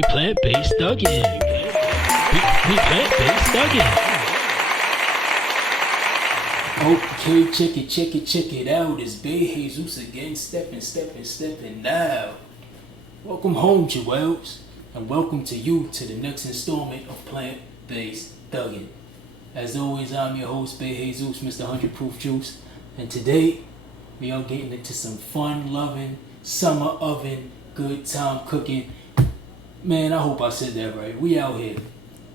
We plant-based thuggin. We plant-based thuggin. Okay, check it out. It's Bejesus again, stepping now. Welcome home, Joels, and welcome to the next installment of Plant-Based Thuggin. As always, I'm your host, Bejesus, Mr. 100 Proof Juice, and today we are getting into some fun-loving, summer oven, good time cooking. Man, I hope I said that right. We out here.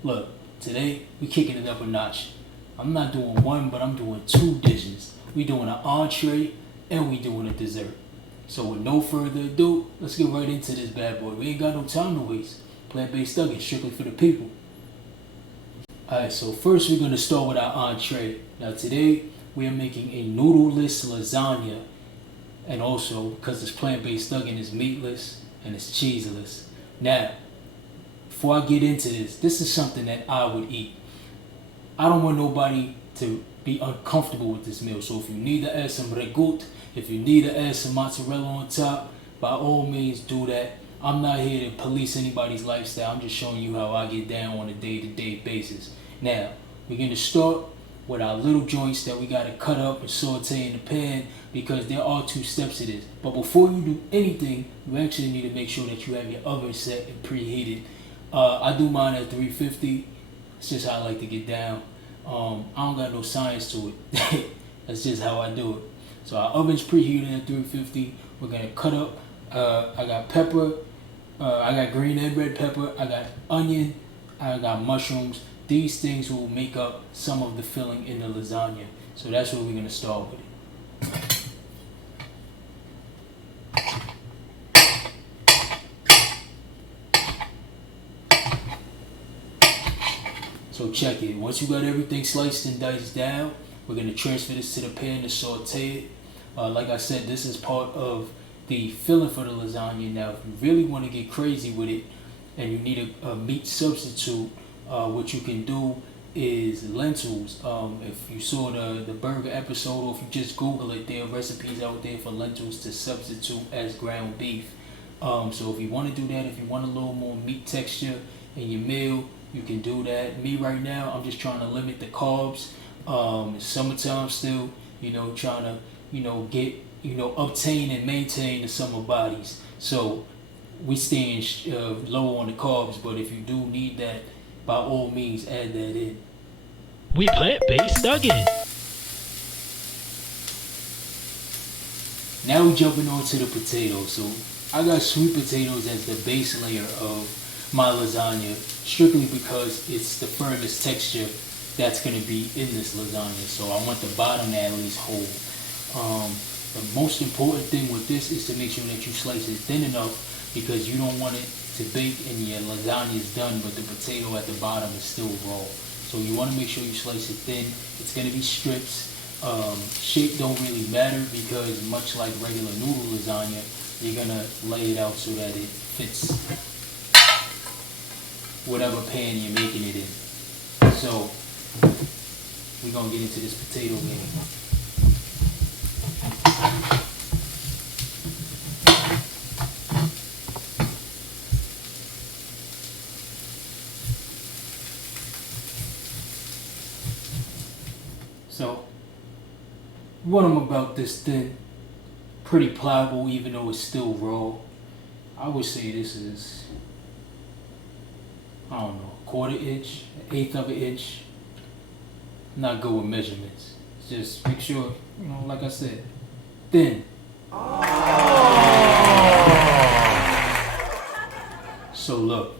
Look, today we kicking it up a notch. I'm not doing one, but I'm doing two dishes. We doing an entree and we doing a dessert. So with no further ado, let's get right into this bad boy. We ain't got no time to waste. Plant-based thuggin, strictly for the people. Alright, so first we're gonna start with our entree. Now today we are making a noodle-less lasagna, and also because it's plant-based thuggin, it's meatless and it's cheeseless. Now, before I get into this is something that I would eat. I don't want nobody to be uncomfortable with this meal. So if you need to add some ragout, if you need to add some mozzarella on top, by all means do that. I'm not here to police anybody's lifestyle. I'm just showing you how I get down on a day-to-day basis. Now, we're going to start with our little joints that we got to cut up and saute in the pan, because there are two steps to this. But before you do anything, you actually need to make sure that you have your oven set and preheated. I do mine at 350. It's just how I like to get down. I don't got no science to it. That's just how I do it. So our oven's preheated at 350. We're gonna cut up. I got pepper. I got green and red pepper. I got onion. I got mushrooms. These things will make up some of the filling in the lasagna. So that's where we're gonna start with it. So check it. Once you got everything sliced and diced down, we're going to transfer this to the pan to saute it. Like I said, this is part of the filling for the lasagna. Now, if you really want to get crazy with it and you need a meat substitute, what you can do is lentils. If you saw the burger episode, or if you just Google it, there are recipes out there for lentils to substitute as ground beef. So if you want to do that, if you want a little more meat texture in your meal, you can do that. Me right now, I'm just trying to limit the carbs. It's summertime still, trying to, get, obtain and maintain the summer bodies. So we staying low on the carbs, but if you do need that, by all means, add that in. We plant-based thuggin. Now we're jumping on to the potatoes. So I got sweet potatoes as the base layer of my lasagna, strictly because it's the firmest texture that's going to be in this lasagna. So I want the bottom to at least hold. The most important thing with this is to make sure that you slice it thin enough, because you don't want it to bake and your lasagna is done but the potato at the bottom is still raw. So you want to make sure you slice it thin. It's going to be strips. Shape don't really matter, because much like regular noodle lasagna, you're going to lay it out so that it fits whatever pan you're making it in. So we're gonna get into this potato game. So you want them about this thin, pretty pliable, even though it's still raw. I would say this is, I don't know, 1/4 inch, 1/8 of an inch. I'm not good with measurements. Just make sure, like I said, thin. So look,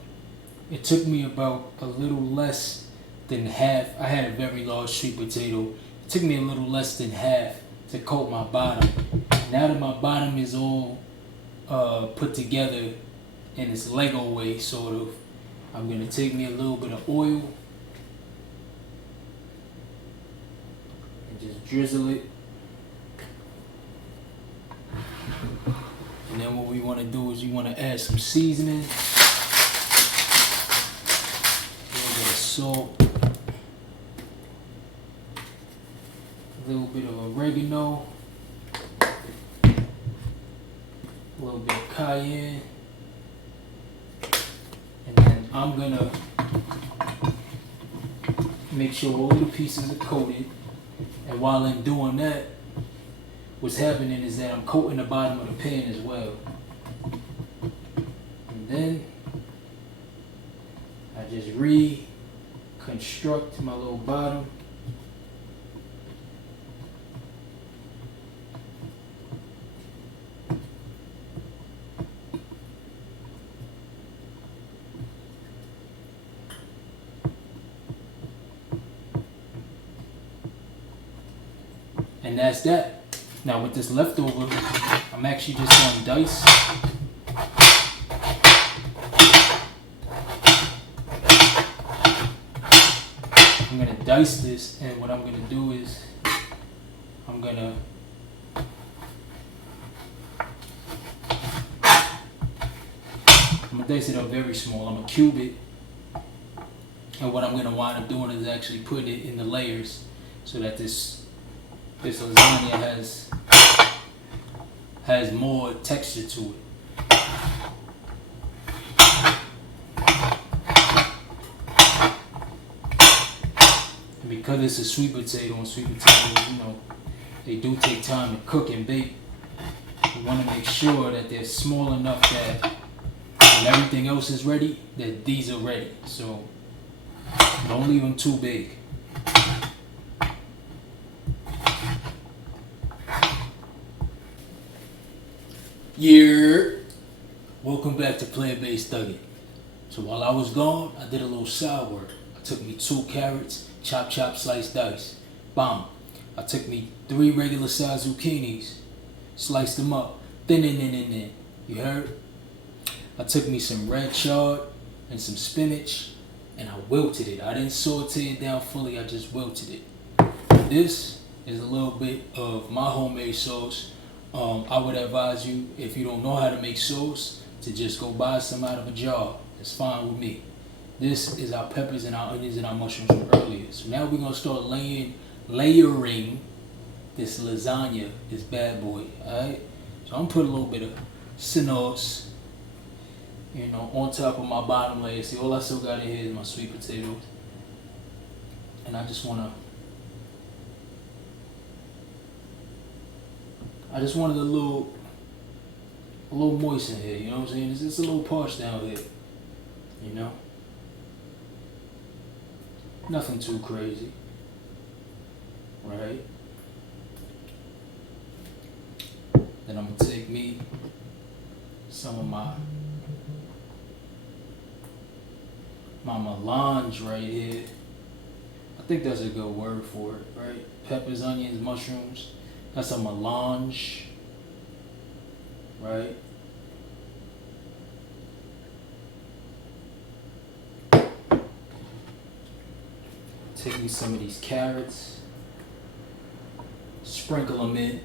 it took me about a little less than half. I had a very large sweet potato. It took me a little less than half to coat my bottom. Now that my bottom is all put together in this Lego way, sort of, I'm going to take me a little bit of oil and just drizzle it. And then what we want to do is you want to add some seasoning, a little bit of salt, a little bit of oregano, a little bit of cayenne, I'm gonna make sure all the pieces are coated. And while I'm doing that, what's happening is that I'm coating the bottom of the pan as well. And then I just reconstruct my little bottom. And that's that. Now with this leftover, I'm actually just going to dice. I'm going to dice this, and what I'm going to do is I'm going to dice it up very small. I'm going to cube it. And what I'm going to wind up doing is actually putting it in the layers so that this lasagna has more texture to it. And because it's a sweet potato, and sweet potatoes, you know, they do take time to cook and bake. You want to make sure that they're small enough that when everything else is ready, that these are ready. So don't leave them too big. Yeah, welcome back to Based Thuggin. So while I was gone, I did a little side work. I took me 2 carrots, chop, slice, dice. Bomb. I took me 3 regular size zucchinis, sliced them up, thin. You heard? I took me some red chard and some spinach, and I wilted it. I didn't saute it down fully, I just wilted it. This is a little bit of my homemade sauce. I would advise you, if you don't know how to make sauce, to just go buy some out of a jar. It's fine with me. This is our peppers and our onions and our mushrooms from earlier. So now we're going to start layering this lasagna, this bad boy, alright? So I'm going to put a little bit of sauce, you know, on top of my bottom layer. See, all I still got in here is my sweet potatoes. And I just wanted a little moist in here, you know what I'm saying? It's just a little parched down here, you know? Nothing too crazy, right? Then I'm gonna take me some of my melange right here. I think that's a good word for it, right? Peppers, onions, mushrooms. That's a melange, right? Take me some of these carrots, sprinkle them in.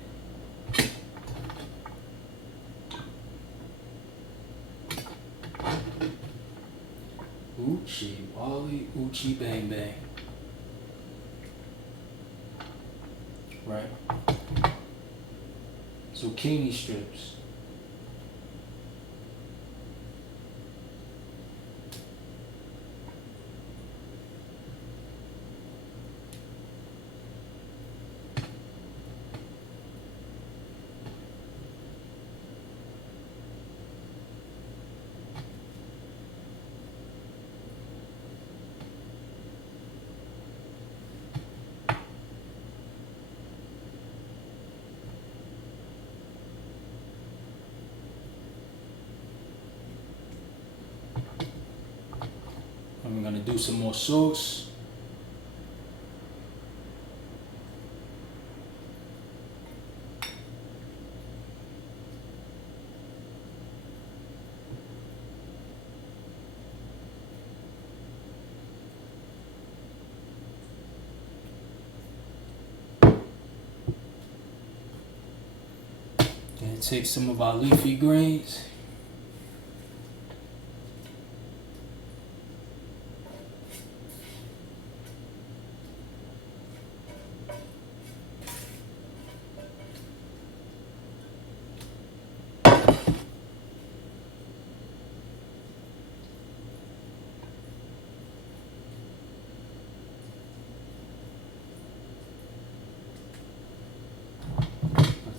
Oochie, wally, oochie, bang, bang. Right? Zucchini strips. I'm gonna do some more sauce. And take some of our leafy greens.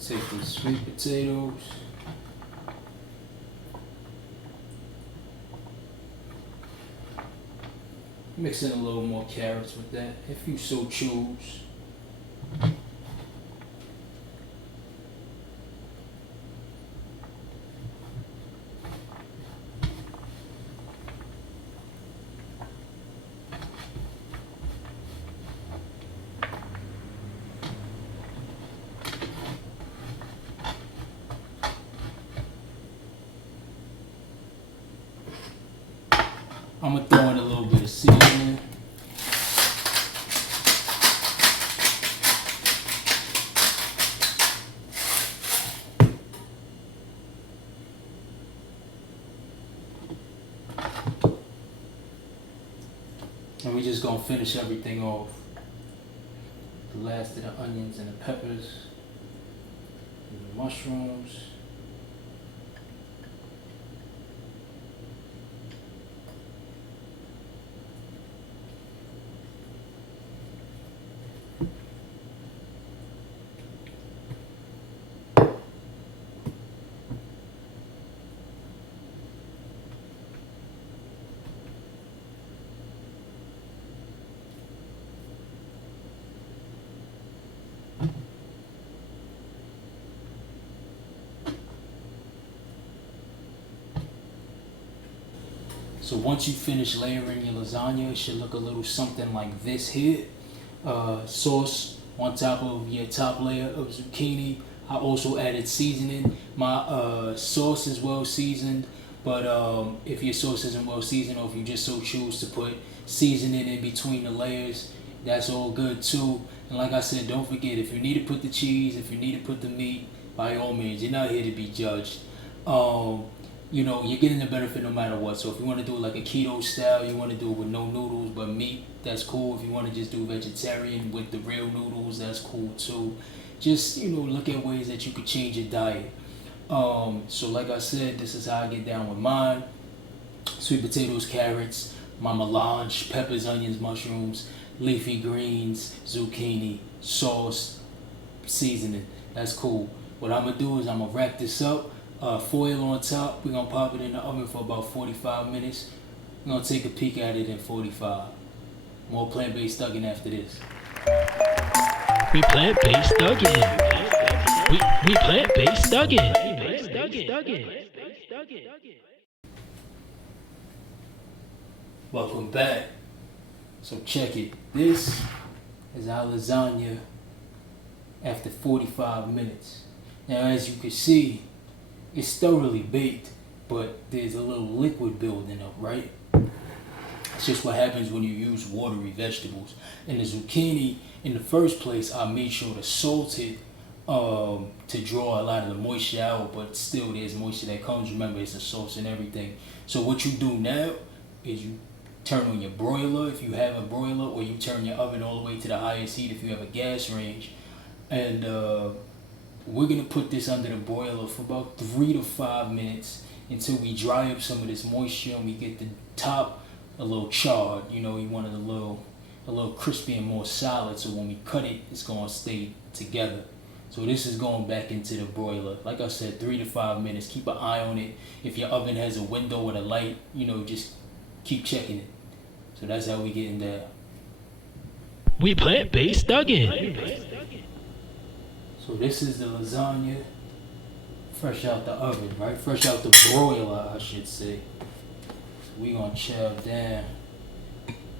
Take the sweet potatoes. Mix in a little more carrots with that, if you so choose. I'm gonna throw in a little bit of seasoning. And we're just gonna finish everything off. The last of the onions and the peppers, and the mushrooms. So once you finish layering your lasagna, it should look a little something like this here. Sauce on top of your top layer of zucchini. I also added seasoning. My sauce is well seasoned, but if your sauce isn't well seasoned, or if you just so choose to put seasoning in between the layers, that's all good too. And like I said, don't forget, if you need to put the cheese, if you need to put the meat, by all means, you're not here to be judged. You know, you're getting the benefit no matter what. So if you want to do it like a keto style, you want to do it with no noodles but meat, that's cool. If you want to just do vegetarian with the real noodles, that's cool too. Just, you know, look at ways that you could change your diet. So like I said, this is how I get down with mine. Sweet potatoes, carrots, my melange, peppers, onions, mushrooms, leafy greens, zucchini, sauce, seasoning. That's cool. What I'm going to do is I'm going to wrap this up. Foil on top. We're going to pop it in the oven for about 45 minutes. We're going to take a peek at it in 45. More plant-based thuggin after this. We plant-based thuggin. We plant-based thuggin. Welcome back. So check it. This is our lasagna after 45 minutes. Now as you can see, it's thoroughly baked, but there's a little liquid building up, right? It's just what happens when you use watery vegetables. And the zucchini, in the first place, I made sure to salt it to draw a lot of the moisture out, but still there's moisture that comes. Remember, it's a sauce and everything. So what you do now is you turn on your broiler if you have a broiler, or you turn your oven all the way to the highest heat if you have a gas range. And we're going to put this under the broiler for about 3 to 5 minutes until we dry up some of this moisture and we get the top a little charred. You know, you want it a little crispy and more solid, so when we cut it, it's going to stay together. So this is going back into the broiler. Like I said, 3 to 5 minutes. Keep an eye on it. If your oven has a window with a light, you know, just keep checking it. So that's how we get in there. We plant-based thuggin. So this is the lasagna, fresh out the oven, right? Fresh out the broiler, I should say. So we gonna chow down.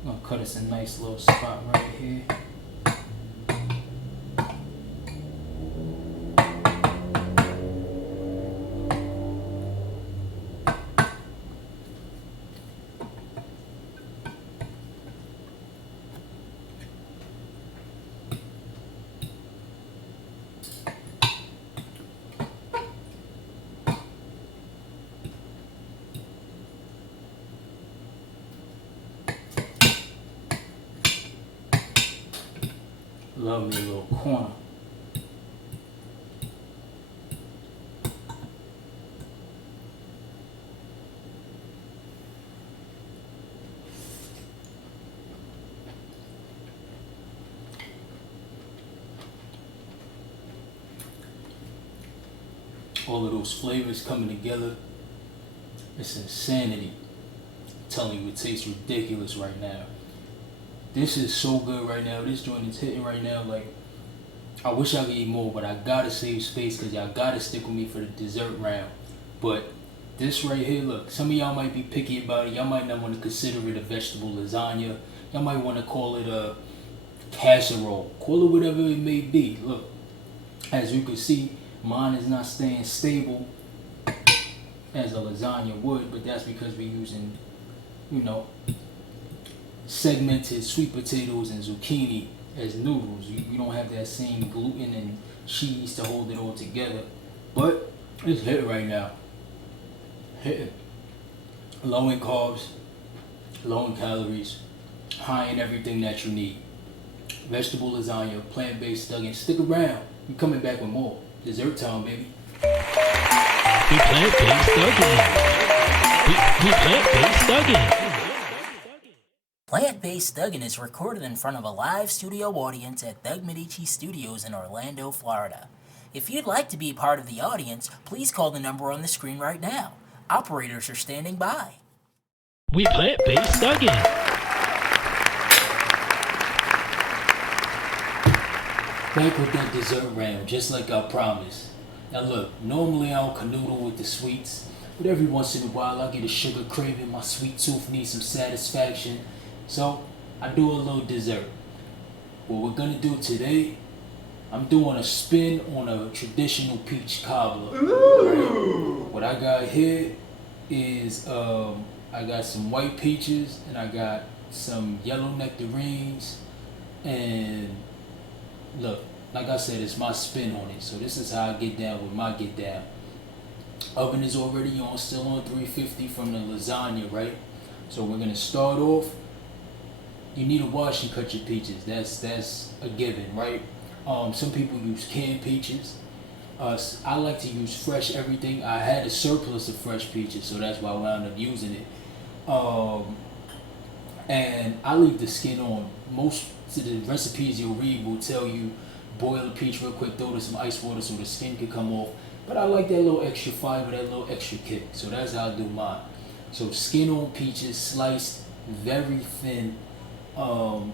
Gonna cut us a nice little spot right here. Love me a little corner. all of those flavors coming together. It's insanity. I'm telling you, it tastes ridiculous right now. This is so good right now. This joint is hitting right now. Like, I wish I could eat more, but I gotta save space because y'all gotta stick with me for the dessert round. But this right here, look, some of y'all might be picky about it. Y'all might not want to consider it a vegetable lasagna. Y'all might want to call it a casserole. Call it whatever it may be. Look, as you can see, mine is not staying stable as a lasagna would, but that's because we're using, segmented sweet potatoes and zucchini as noodles. You don't have that same gluten and cheese to hold it all together. But it's hit right now. Hitting. Low in carbs, low in calories, high in everything that you need. Vegetable lasagna, plant-based Thuggin. Stick around. We're coming back with more. Dessert time, baby. We plant-based Thuggin. We plant-based Thuggin. Plant-Based Thuggin is recorded in front of a live studio audience at the Medici Studios in Orlando, Florida. If you'd like to be part of the audience, please call the number on the screen right now. Operators are standing by. We plant-based Thuggin. Back with that dessert round, just like I promised. Now look, normally I don't canoodle with the sweets, but every once in a while I get a sugar craving. My sweet tooth needs some satisfaction. So I do a little dessert. What we're gonna do today, I'm doing a spin on a traditional peach cobbler. Right? What I got here is I got some white peaches and I got some yellow nectarines, and look, like I said, it's my spin on it. So this is how I get down with my get down. Oven is already on, still on 350 from the lasagna, right? So we're gonna start off. You need to wash and cut your peaches. That's a given, right? Some people use canned peaches. I like to use fresh everything. I had a surplus of fresh peaches, so that's why I wound up using it. And I leave the skin on. Most of the recipes you'll read will tell you boil a peach real quick, throw it in some ice water so the skin can come off. But I like that little extra fiber, that little extra kick. So that's how I do mine. So skin on peaches, sliced very thin.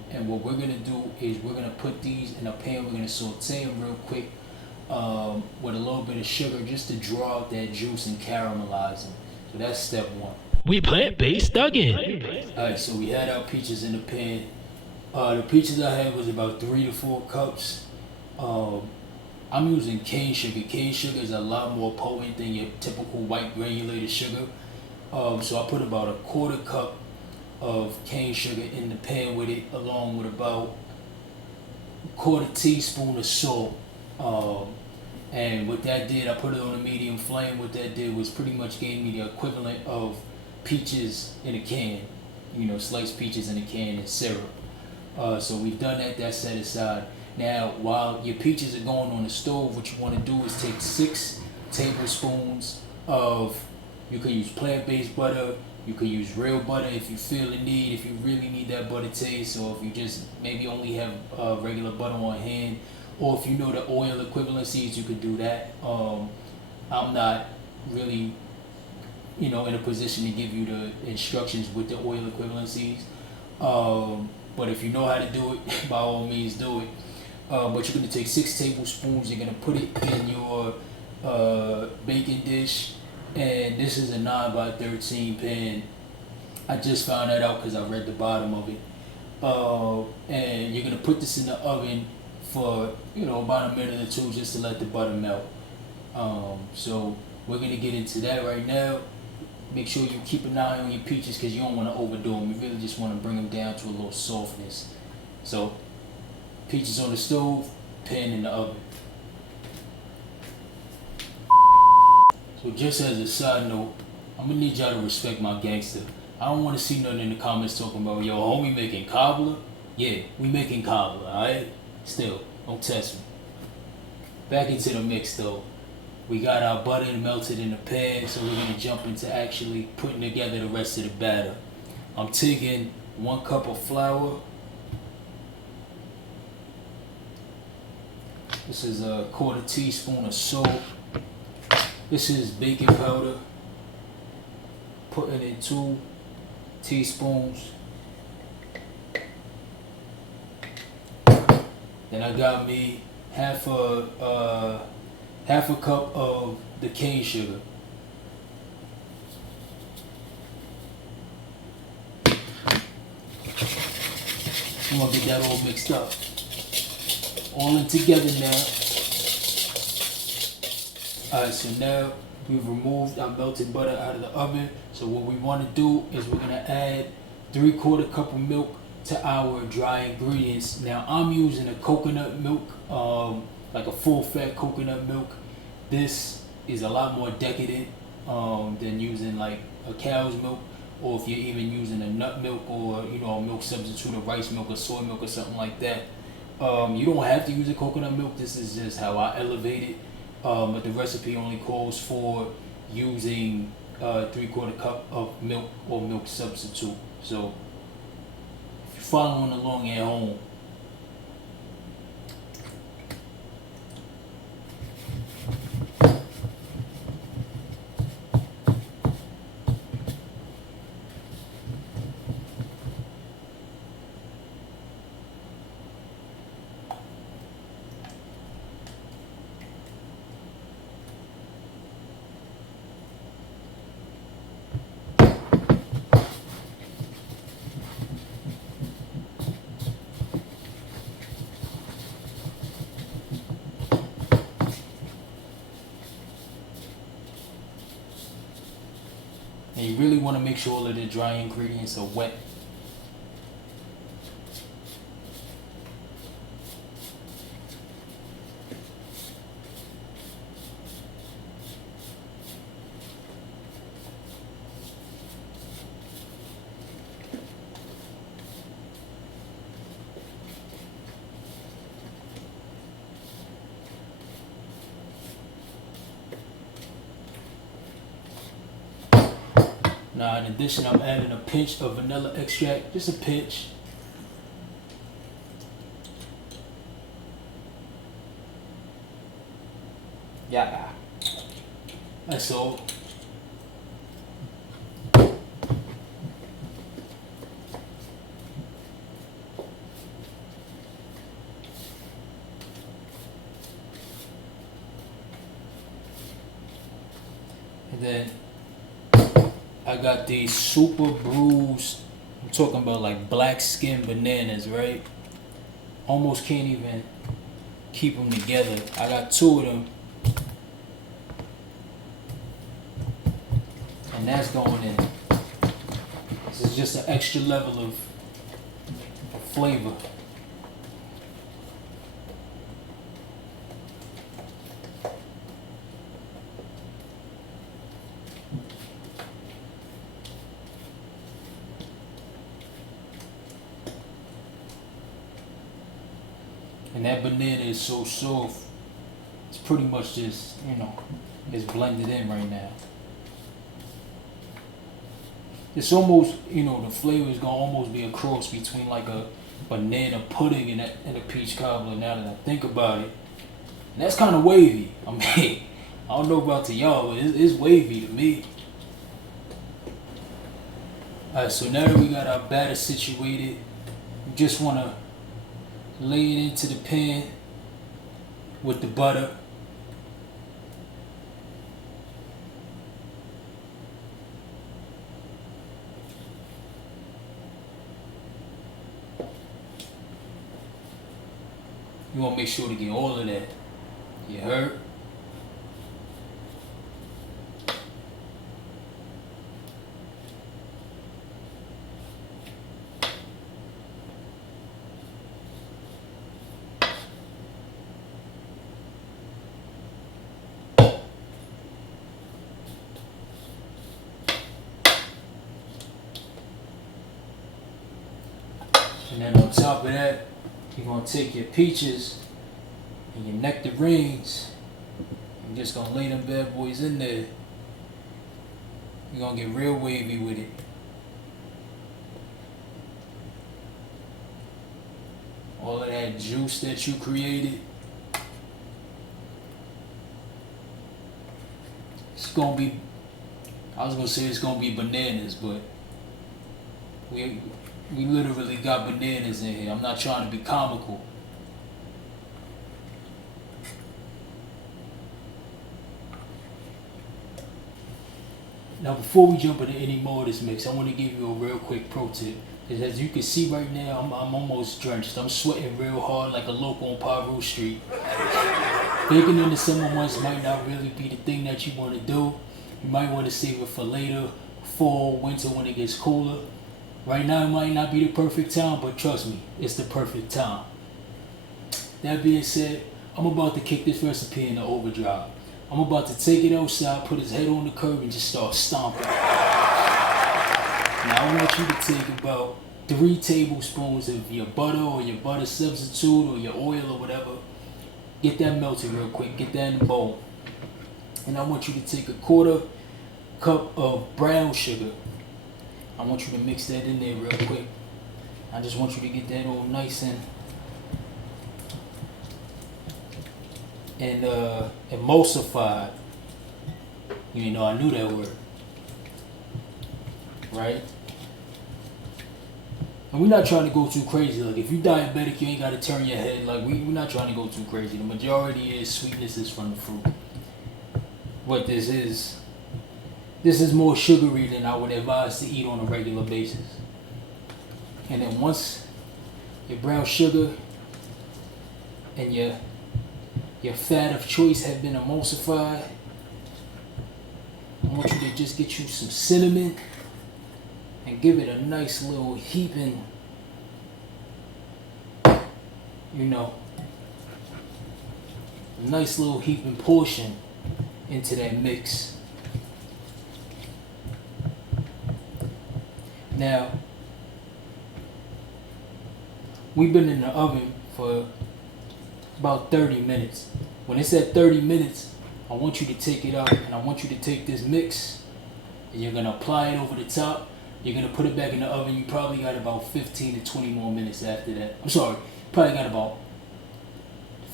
And what we're gonna do is we're gonna put these in a pan. We're gonna saute them real quick with a little bit of sugar just to draw out that juice and caramelize them. So that's step one. We plant-based Thuggin. Alright, so we had our peaches in the pan. The peaches I had was about 3 to 4 cups. I'm using cane sugar. Cane sugar is a lot more potent than your typical white granulated sugar. So I put about a 1/4 cup of cane sugar in the pan with it, along with about 1/4 teaspoon of salt. And what that did, I put it on a medium flame. What that did was pretty much gave me the equivalent of peaches in a can, sliced peaches in a can and syrup. So we've done that, that's set aside. Now, while your peaches are going on the stove, what you want to do is take 6 tablespoons of, you can use plant-based butter, you can use real butter if you feel the need, if you really need that butter taste, or if you just maybe only have regular butter on hand, or if you know the oil equivalencies, you could do that. I'm not really, in a position to give you the instructions with the oil equivalencies. But if you know how to do it, by all means do it. But you're going to take 6 tablespoons, you're going to put it in your baking dish, and this is a 9x13 pan. I just found that out because I read the bottom of it. And you're going to put this in the oven for, about a minute or 2 just to let the butter melt. So we're going to get into that right now. Make sure you keep an eye on your peaches because you don't want to overdo them. You really just want to bring them down to a little softness. So, peaches on the stove, pan in the oven. So just as a side note, I'm going to need y'all to respect my gangster. I don't want to see nothing in the comments talking about, yo, homie making cobbler? Yeah, we making cobbler, alright? Still, don't test me. Back into the mix though. We got our butter melted in the pan, so we're going to jump into actually putting together the rest of the batter. I'm taking 1 cup of flour. This is a 1/4 teaspoon of salt. This is baking powder. Putting in 2 teaspoons. Then I got me half a cup of the cane sugar. I'm gonna get that all mixed up. All in together now. Alright, so now we've removed our melted butter out of the oven. So what we want to do is we're gonna add 3/4 cup of milk to our dry ingredients. Now I'm using a coconut milk, like a full fat coconut milk. This is a lot more decadent than using like a cow's milk, or if you're even using a nut milk or a milk substitute of rice milk or soy milk or something like that. You don't have to use a coconut milk. This is just how I elevate it. But the recipe only calls for using 3/4 cup of milk or milk substitute. So if you're following along at home, and you really want to make sure all of the dry ingredients are wet. Now in addition, I'm adding a pinch of vanilla extract, just a pinch. Yeah. That's all. And then I got these super bruised, I'm talking about like black skin bananas, right? Almost can't even keep them together. I got 2 of them. And that's going in. This is just an extra level of flavor. And that banana is so soft, it's pretty much just, it's blended in right now. It's almost, the flavor is gonna almost be a cross between like a banana pudding and a peach cobbler now that I think about it. And that's kind of wavy. I mean, I don't know about to y'all, but it's wavy to me. Alright, so now that we got our batter situated, we just wanna lay it into the pan with the butter. You want to make sure to get all of that. You heard? And then on top of that, you're going to take your peaches and your nectarines. You're just going to lay them bad boys in there. You're going to get real wavy with it. All of that juice that you created. It's gonna be, I was gonna say it's gonna be bananas, but we literally got bananas in here. I'm not trying to be comical. Now, before we jump into any more of this mix, I want to give you a real quick pro tip. Because as you can see right now, I'm almost drenched. I'm sweating real hard like a local on Paru Street. Baking in the summer months might not really be the thing that you want to do. You might want to save it for later, fall, winter when it gets cooler. Right now it might not be the perfect time, but trust me, it's the perfect time. That being said, I'm about to kick this recipe into overdrive. I'm about to take it outside, put his head on the curb, and just start stomping. Now I want you to take about 3 tablespoons of your butter or your butter substitute or your oil or whatever. Get that melted real quick, get that in the bowl. And I want you to take a 1/4 cup of brown sugar. I want you to mix that in there real quick. I just want you to get that all nice and emulsified. You know, I knew that word. Right? And we're not trying to go too crazy. Like, if you're diabetic, you ain't got to turn your head. Like, we're not trying to go too crazy. The majority is sweetness is from the fruit. What this is more sugary than I would advise to eat on a regular basis. And then once your brown sugar and your fat of choice have been emulsified, I want you to just get you some cinnamon and give it a nice little heaping, a nice little heaping portion into that mix. Now, we've been in the oven for about 30 minutes. When it's at 30 minutes, I want you to take it out and I want you to take this mix and you're gonna apply it over the top. You're gonna put it back in the oven. You probably got about 15 to 20 more minutes after that. I'm sorry, probably got about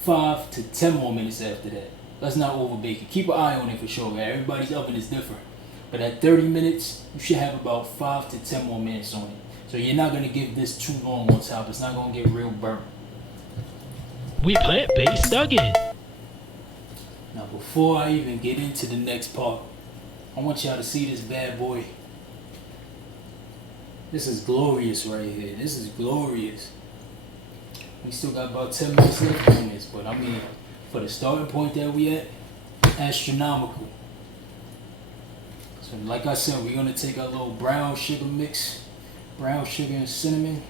5 to 10 more minutes after that. Let's not overbake it. Keep an eye on it for sure, man. Everybody's oven is different. But at 30 minutes, you should have about 5 to 10 more minutes on it. So you're not gonna give this too long on top. It's not gonna get real burnt. We plant-based thuggin. Now, before I even get into the next part, I want y'all to see this bad boy. This is glorious right here. This is glorious. We still got about 10 minutes left on this, but I mean, for the starting point that we at, astronomical. So like I said, we're gonna take our little brown sugar mix, brown sugar and cinnamon,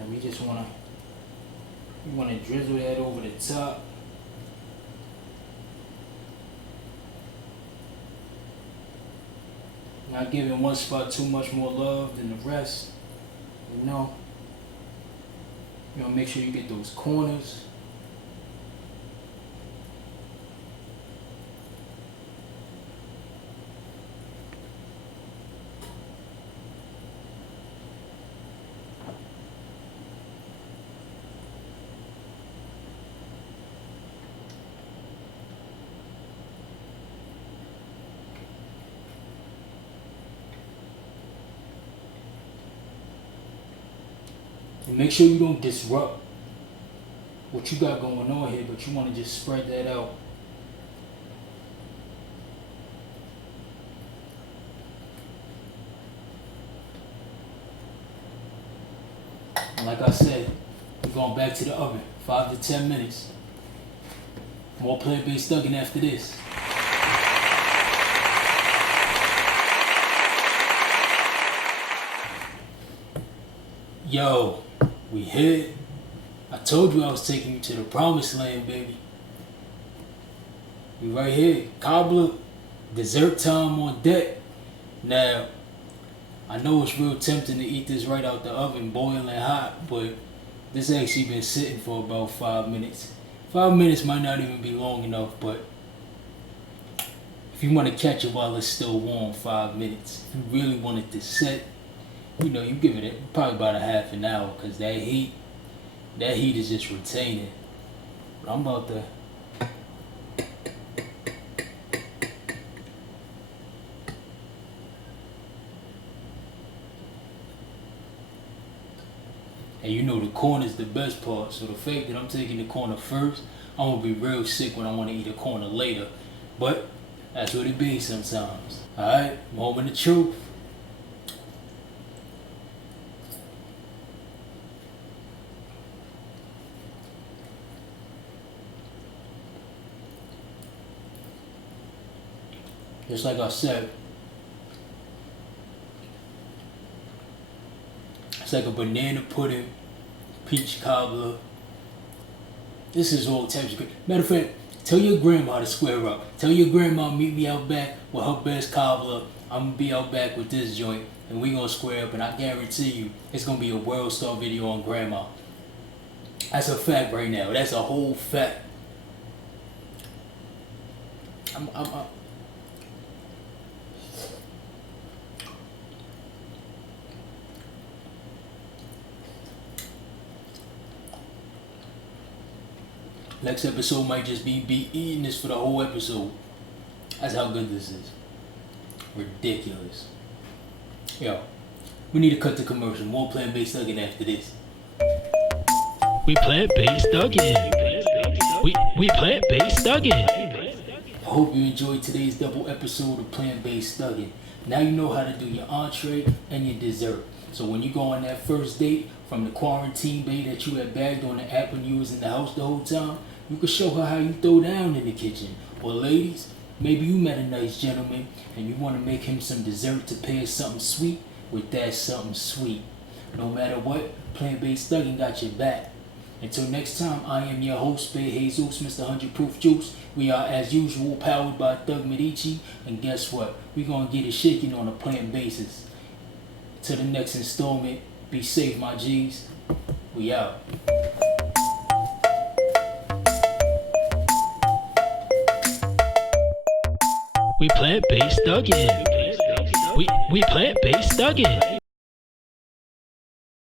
and we just wanna drizzle that over the top. Not giving one spot too much more love than the rest. You know, make sure you get those corners. And make sure you don't disrupt what you got going on here, but you want to just spread that out. And like I said, we're going back to the oven, 5 to 10 minutes. More plant-based thuggin after this. Yo, we here. I told you I was taking you to the promised land, baby. We right here. Cobbler, dessert time on deck. Now, I know it's real tempting to eat this right out the oven, boiling hot, but this actually been sitting for about 5 minutes. 5 minutes might not even be long enough, but if you want to catch it while it's still warm, 5 minutes. If you really want it to set, you give it probably about a half an hour, because that heat is just retaining. But I'm about to And you know the corner's the best part. So the fact that I'm taking the corner first, I'm gonna be real sick when I want to eat a corner later. But that's what it be sometimes. Alright, moment of truth. Just like I said, it's like a banana pudding, peach cobbler. This is all types of good. Matter of fact, tell your grandma to square up. Tell your grandma meet me out back with her best cobbler. I'm gonna be out back with this joint, and we gonna square up. And I guarantee you, it's gonna be a world star video on grandma. That's a fact right now. That's a whole fact. I'm Next episode might just be eating this for the whole episode. That's how good this is. Ridiculous. Yo, we need to cut the commercial. More plant-based thuggin after this. We plant-based thuggin. We plant-based thuggin. I hope you enjoyed today's double episode of Plant-Based Thuggin. Now you know how to do your entree and your dessert. So when you go on that first date from the quarantine bae that you had bagged on the app when you was in the house the whole time, you can show her how you throw down in the kitchen. Or ladies, maybe you met a nice gentleman and you want to make him some dessert to pair something sweet with that something sweet. No matter what, Plant-Based Thuggin got your back. Until next time, I am your host, Bejesus, Mr. 100 Proof Juice. We are, as usual, powered by Thug Medici. And guess what? We're going to get it shaking on a plant basis. To the next installment, be safe, my G's. We out. We plant-based thuggin. We plant-based thuggin.